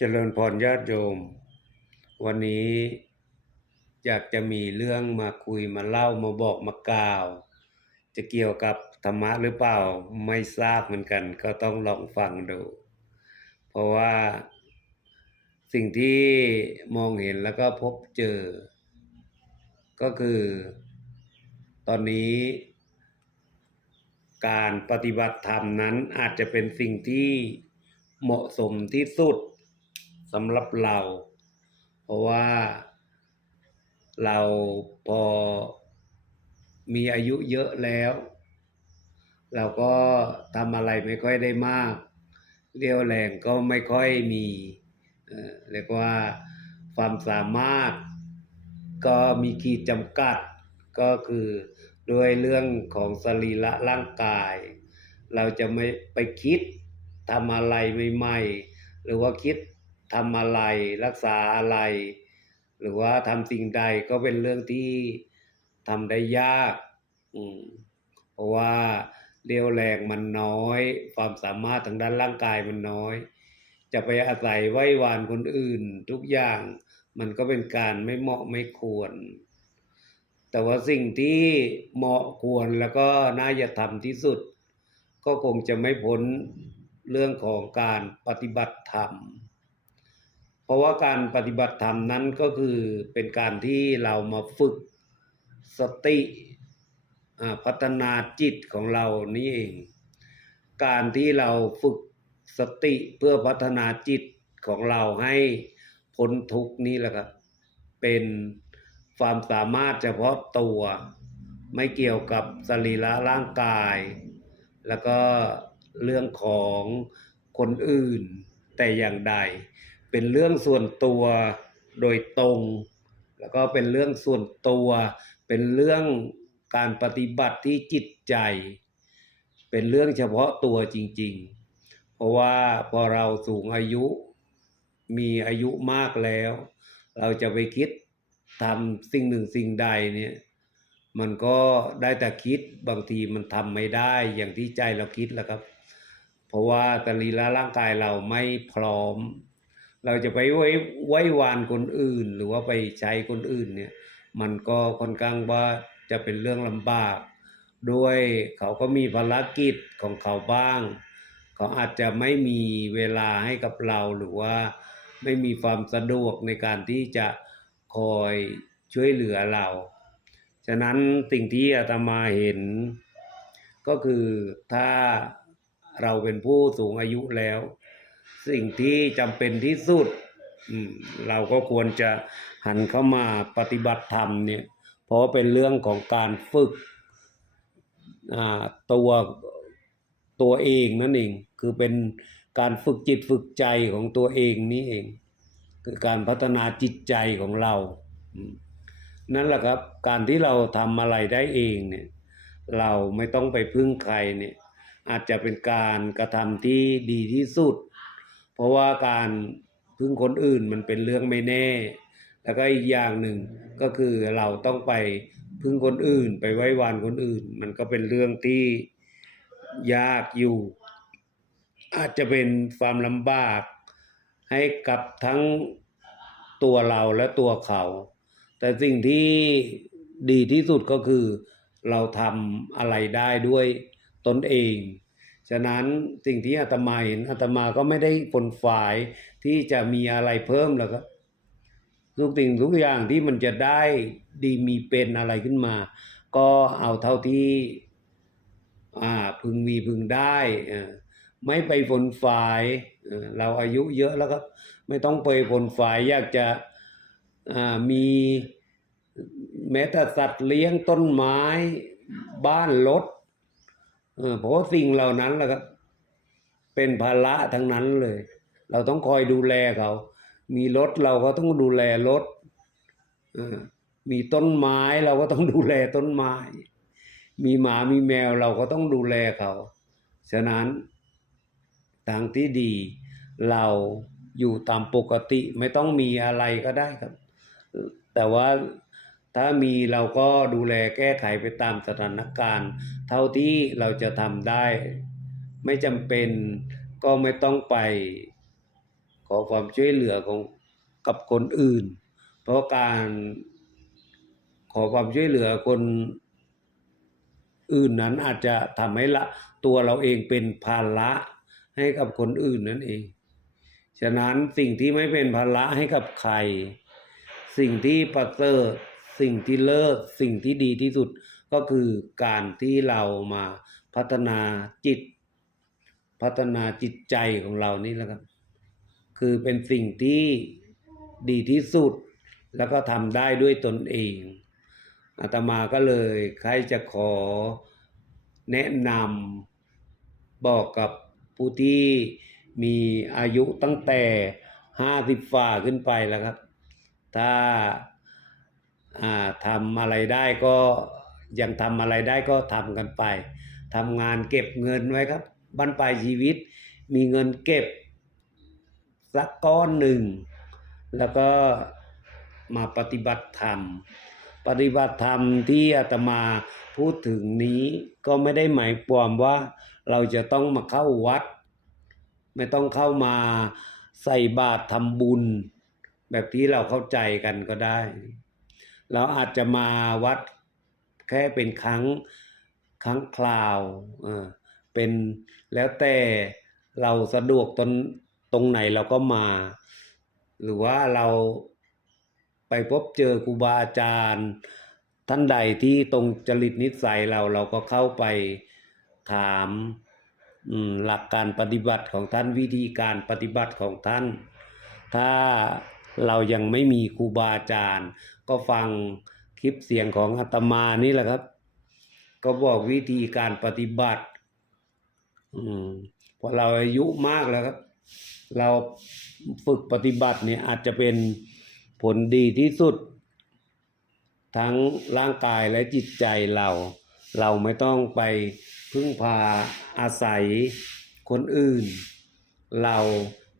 เจริญพรญาติโยม วันนี้อยากจะมีเรื่องมาคุยมาเล่ามาบอกมากล่าว จะเกี่ยวกับธรรมะหรือเปล่าไม่ทราบเหมือนกัน ก็ต้องลองฟังดู เพราะว่าสิ่งที่มองเห็นแล้วก็พบเจอ ก็คือ ตอนนี้ การปฏิบัติธรรมนั้นอาจจะเป็นสิ่งที่เหมาะสมที่สุด สำหรับเรา เพราะว่าเราพอมีอายุเยอะแล้ว เราก็ทำอะไรไม่ค่อยได้มาก เรียวแรงก็ไม่ค่อยมีเอ่อเรียกว่าความสามารถ ก็มีขีดจำกัดก็คือด้วยเรื่องของสรีระร่างกาย เราจะไม่ไปคิดทำอะไรใหม่ๆ หรือว่าคิด ทำอะไรรักษาอะไร หรือว่าทำสิ่งใดก็เป็นเรื่องที่ทำได้ยากอืมเพราะว่าเรียวแรงมันน้อย ความสามารถทางด้านร่างกายมันน้อย จะไปอาศัยไหว้วานคนอื่นทุกอย่างมันก็เป็นการไม่เหมาะไม่ควร แต่ว่าสิ่งที่เหมาะควรแล้วก็น่าจะทำที่สุด ก็คงจะไม่พ้นเรื่องของการปฏิบัติธรรม เพราะว่าการปฏิบัติธรรมนั้นก็คือเป็นการที่เรามาฝึกสติพัฒนาจิตของเรานี่เอง การที่เราฝึกสติเพื่อพัฒนาจิตของเราให้พ้นทุกนี่แหละครับเป็นความสามารถเฉพาะตัว ไม่เกี่ยวกับสรีระร่างกาย แล้วก็เรื่องของคนอื่นแต่อย่างใด เป็นเรื่องส่วนตัวโดยตรง แล้วก็เป็นเรื่องส่วนตัว เป็นเรื่องการปฏิบัติที่จิตใจ เป็นเรื่องเฉพาะตัวจริง ๆ เพราะว่าพอเราสูงอายุมีอายุมากแล้ว เราจะไปคิดทำสิ่งหนึ่งสิ่งใดเนี่ยมันก็ได้แต่คิดบางทีมันทำไม่ได้อย่างที่ใจเราคิดแหล้วครับ เพราะว่าตรีละร่างกายเราไม่พร้อม เราจะไปไว้ไว้วานคนอื่น หรือว่าไปใช้คนอื่นเนี่ย มันก็ค่อนข้างว่าจะเป็นเรื่องลำบาก ด้วยเขาก็มีภารกิจของเขาบ้าง เขาอาจจะไม่มีเวลาให้กับเราหรือว่าไม่มีความสะดวกในการที่จะคอยช่วยเหลือเรา ฉะนั้นสิ่งที่อาตมาเห็น ก็คือถ้าเราเป็นผู้สูงอายุแล้ว สิ่งที่จำเป็นที่สุดเราก็ควรจะหันเข้ามาปฏิบัติธรรมเนี่ย เพราะเป็นเรื่องของการฝึกตัวตัวเองนั่นเอง คือเป็นการฝึกจิตฝึกใจของตัวเองนี่เอง คือการพัฒนาจิตใจของเรา นั่นแหละครับ การที่เราทำอะไรได้เองเนี่ย เราไม่ต้องไปพึ่งใครเนี่ย อาจจะเป็นการกระทำที่ดีที่สุด เพราะว่าการพึ่งคนอื่นมันเป็นเรื่องไม่แน่ แล้วก็อีกอย่างหนึ่งก็คือเราต้องไปพึ่งคนอื่น ไปไว้วานคนอื่น มันก็เป็นเรื่องที่ยากอยู่ อาจจะเป็นความลำบาก ให้กับทั้งตัวเราและตัวเขา แต่สิ่งที่ดีที่สุดก็คือ เราทำอะไรได้ด้วยตนเอง ฉะนั้นสิ่งที่อาตมาเห็นอาตมาก็ไม่ได้ผลฝ่ายที่จะมีอะไรเพิ่มหรอกครับทุกสิ่งทุกอย่างที่มันจะได้ดีมีเป็นอะไรขึ้นมา ก็เอาเท่าที่พึงมีพึงได้ไม่ไปผลฝ่ายเราอายุเยอะแล้วก็ไม่ต้องไปผลฝ่ายอยากจะมีแม้แต่สัตว์เลี้ยงต้นไม้บ้านรถ เออเพราะสิ่งเหล่านั้นแหละครับ เป็นภาระทั้งนั้นเลย เราต้องคอยดูแลเขา มีรถเราก็ต้องดูแลรถมีต้นไม้เราก็ต้องดูแลต้นไม้ มีหมามีแมวเราก็ต้องดูแลเขา ฉะนั้นทางที่ดีเราอยู่ตามปกติไม่ต้องมีอะไรก็ได้ครับ แต่ว่า ถ้ามีเราก็ดูแลแก้ไขไปตามสถานการณ์ เท่าที่เราจะทำได้ ไม่จำเป็นก็ไม่ต้องไป ขอความช่วยเหลือของกับคนอื่น เพราะการขอความช่วยเหลือคนอื่นนั้นอาจจะทำให้ละตัวเราเองเป็นภาระให้กับคนอื่นนั่นเอง ฉะนั้นสิ่งที่ไม่เป็นภาระให้กับใคร สิ่งที่ประเสริฐ สิ่งที่เลิศสิ่งที่ดีที่สุดก็คือการที่เรามาพัฒนาจิต พัฒนาจิตใจของเรานี่แหละครับ คือเป็นสิ่งที่ดีที่สุด แล้วก็ทำได้ด้วยตนเองอาตมาก็เลยใครจะขอแนะนำบอกกับผู้ที่มีอายุตั้งแต่ห้าสิบฝ่าขึ้นไปแล้วครับ ถ้าอ่า ทำอะไรได้ก็ยังทำอะไรได้ก็ทำกันไปทำงานเก็บเงินไว้ครับบั้นปลายชีวิต มีเงินเก็บสักก้อนหนึ่ง แล้วก็มาปฏิบัติธรรม ปฏิบัติธรรมที่อาตมาพูดถึงนี้ก็ไม่ได้หมายความว่าเราจะต้องมาเข้าวัด ไม่ต้องเข้ามาใส่บาตรทำบุญ แบบที่เราเข้าใจกันก็ได้ เราอาจจะมาวัดแค่เป็นครั้งครั้งคราวเออเป็นแล้วแต่เราสะดวกตรงตรงไหนเราก็มา หรือว่าเราไปพบเจอครูบาอาจารย์ ท่านใดที่ตรงจริตนิสัยเราเราก็เข้าไปถามอืมหลักการปฏิบัติของท่านวิธีการปฏิบัติของท่าน ถ้าเรายังไม่มีครูบาอาจารย์ ก็ฟังคลิปเสียงของอาตมานี่แหละครับ ก็บอกวิธีการปฏิบัติ อืมพอเราอายุมากแล้วครับ เราฝึกปฏิบัติเนี่ยอาจจะเป็นผลดีที่สุด ทั้งร่างกายและจิตใจเรา เราไม่ต้องไปพึ่งพาอาศัยคนอื่น เรา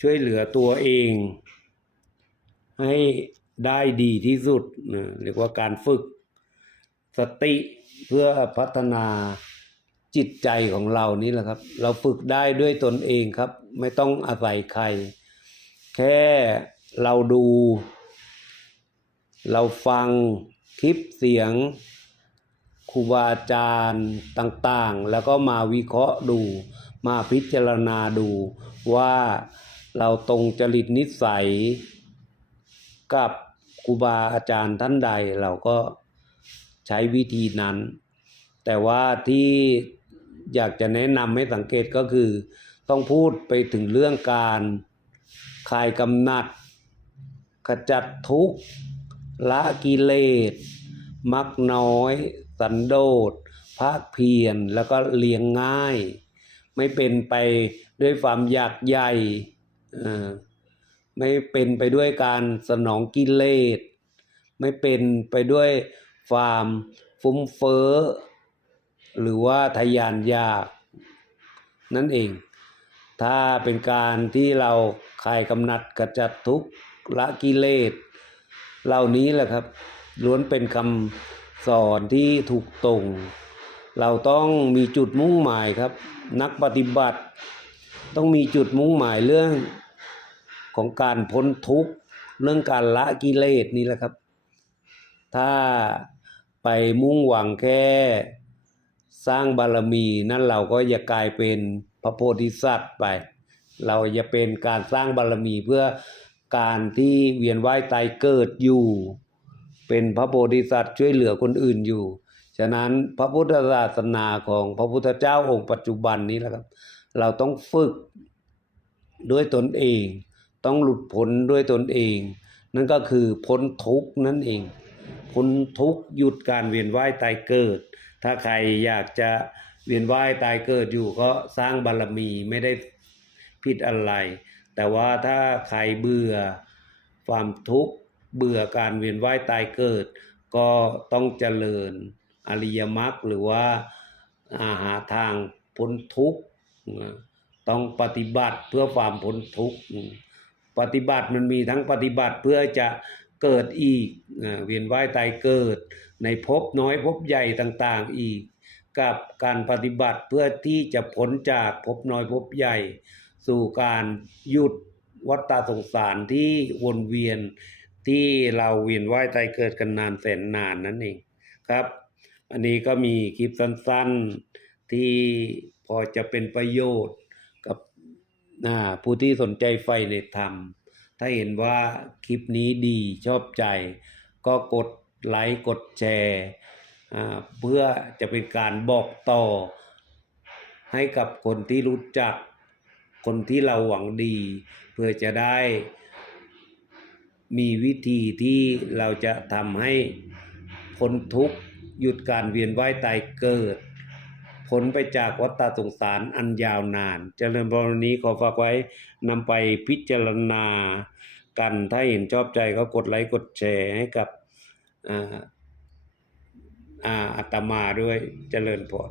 ช่วยเหลือตัวเอง ให้ ได้ดีที่สุดนะเรียกว่าการฝึกสติเพื่อพัฒนาจิตใจของเรานี่แหละครับ เราฝึกได้ด้วยตนเองครับ ไม่ต้องอาศัยใคร แค่เราดู เราฟังคลิปเสียงครูบาอาจารย์ต่างๆ แล้วก็มาวิเคราะห์ดู มาพิจารณาดูว่าเราตรงจริตนิสัยกับ ครูบาอาจารย์ท่านใดเราก็ใช้วิธีนั้น แต่ว่าที่อยากจะแนะนำให้สังเกตก็คือ ต้องพูดไปถึงเรื่องการคลายกำนัด ขจัดทุกข์ละกิเลส มักน้อย สันโดษภาคเพียรแล้วก็เลี้ยงง่าย ไม่เป็นไปด้วยความอยากใหญ่ออ ไม่เป็นไปด้วยการสนองกิเลสไม่เป็นไปด้วยความฟุ้มเฟ้อหรือว่าทะยานอยาก นั่นเอง ถ้าเป็นการที่เราคลายกำนัดกระจัดทุกข์ละกิเลสเหล่านี้แหละครับ ล้วนเป็นคำสอนที่ถูกตรง เราต้องมีจุดมุ่งหมายครับ นักปฏิบัติ ต้องมีจุดมุ่งหมายเรื่อง ของการพ้นทุกข์เรื่องการละกิเลสนี่แหละครับ ถ้าไปมุ่งหวังแค่สร้างบารมีนั่นเราก็จะกลายเป็นพระโพธิสัตว์ไป เราจะเป็นการสร้างบารมีเพื่อการที่เวียนว่ายตายเกิดอยู่ เป็นพระโพธิสัตว์ช่วยเหลือคนอื่นอยู่ ฉะนั้นพระพุทธศาสนาของพระพุทธเจ้าองค์ปัจจุบันนี้แหละครับ เราต้องฝึกด้วยตนเอง ต้องหลุดพ้นด้วยตนเอง นั่นก็คือพ้นทุกข์นั่นเอง พ้นทุกข์หยุดการเวียนว่ายตายเกิด ถ้าใครอยากจะเวียนว่ายตายเกิดอยู่ก็สร้างบารมีไม่ได้ผิดอะไร แต่ว่าถ้าใครเบื่อความทุกข์เบื่อการเวียนว่ายตายเกิด ก็ต้องเจริญอริยมรรคหรือว่าอาหาทางพ้นทุกข์นะต้องปฏิบัติเพื่อความพ้นทุกข์ ปฏิบัติมันมีทั้งปฏิบัติเพื่อจะเกิดอีกเวียนว่ายตายเกิด ในภพน้อยภพใหญ่ต่างๆอีก กับการปฏิบัติเพื่อที่จะพ้นจากภพน้อยภพใหญ่ สู่การหยุดวัฏฏะสงสารที่วนเวียนที่เราเวียนว่ายตายเกิดกันนานแสนนานนั่นเองครับ อันนี้ก็มีคลิปสั้นๆที่พอจะเป็นประโยชน์ อ่าผู้ที่สนใจใฝ่ในธรรม ถ้าเห็นว่าคลิปนี้ดีชอบใจ ก็กดไลค์กดแชร์เพื่อจะเป็นการบอกต่อ ให้กับคนที่รู้จัก คนที่เราหวังดี เพื่อจะได้ มีวิธีที่เราจะทำให้พ้นทุกข์หยุดการเวียนว่ายตายเกิด ผลไปจากวัฏสงสารอันยาวนาน เจริญพรนี้ขอฝากไว้นำไปพิจารณากันถ้าเห็นชอบใจก็กดไลค์กดแชร์ให้กับอ่าอ่าอาตมาด้วยเจริญพร